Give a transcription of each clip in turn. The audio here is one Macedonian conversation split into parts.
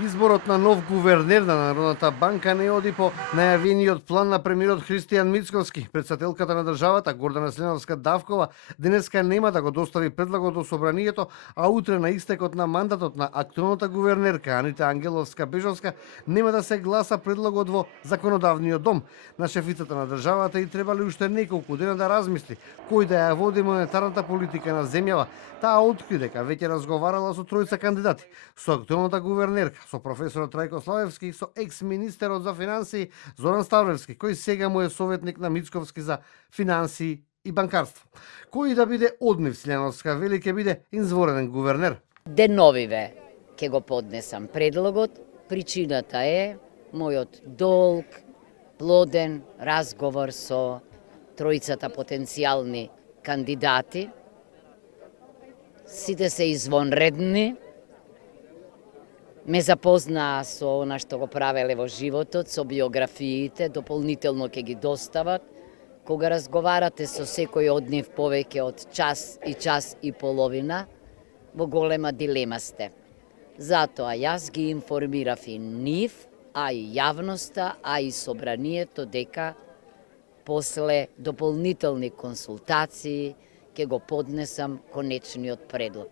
Изборот на нов гувернер на Народната банка не оди по најавениот план на премиерот Христијан Мицковски. Претседателката на државата Гордана Следовска-Давкова денеска нема да го достави предлогот до собранието, а утре на истекот на мандатот на актуелната гувернерка Анита Ангеловска-Бежовска нема да се гласа предлогот во законодавниот дом. На шефицата на државата и требали уште неколку дена да размисли кој да ја води монетарната политика на земјава. Таа откри дека веќе разговарала со тројца кандидати, со актуелната гувернерка, со професорот Трајко Славевски, со екс-министерот за финансии Зоран Ставлевски, кој сега му е советник на Мицковски за финансии и банкарство. Кој да биде од нив, Силјановска вели ќе биде изворен гувернер. Деновиве ќе го поднесам предлогот. Причината е мојот долг, плоден разговор со тројцата потенцијални кандидати. Сите се извонредни. Ме запознаа со она што го правеле во животот, со биографиите, дополнително ќе ги достават. Кога разговарате со секој од нив повеќе од час и половина, во голема дилема сте. Затоа јас ги информирав и нив, а и јавноста, а и собранието дека после дополнителни консултации ќе го поднесам конечниот предлог.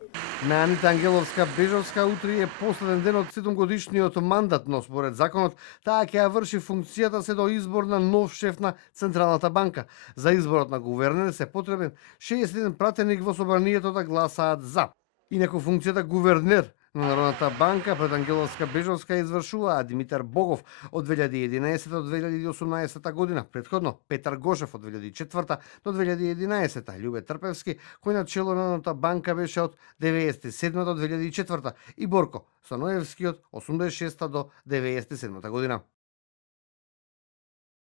На Анита Ангеловска-Бежовска утре е последен ден од 7-годишниот мандат, но според законот таа ќе ја врши функцијата се до избор на нов шеф на Централната банка. За изборот на гувернер се потребен 61 пратеник во собранието да гласаат за. Инаку функцијата гувернер на Народната банка пред Ангеловска-Бежовска извршуваа Димитар Богов од 2011 до 2018 година, предходно Петар Гошев од 2004 до 2011, Љубе Трпевски, кој на чело на Народната банка беше од 1997 до 2004 и Борко Станоевски од 86 до 1997 година.